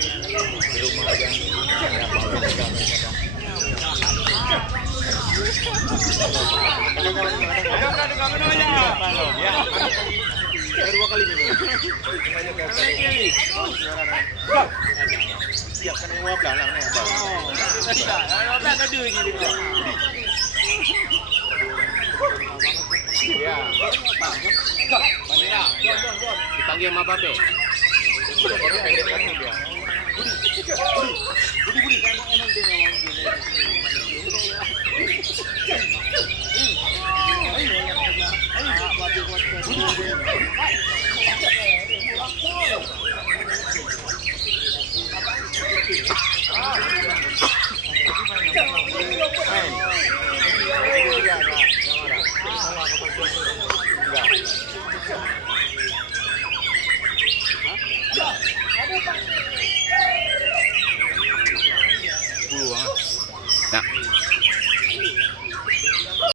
di rumah aja. Ya, Pak, pegang. Kedua kali ini. Siap kan yang belang nih. Tidak, ada gini dia. Ya. Dipanggil sama Babe. Orang pendek kan dia. Budi. Emang dia ngomong gini. Nah.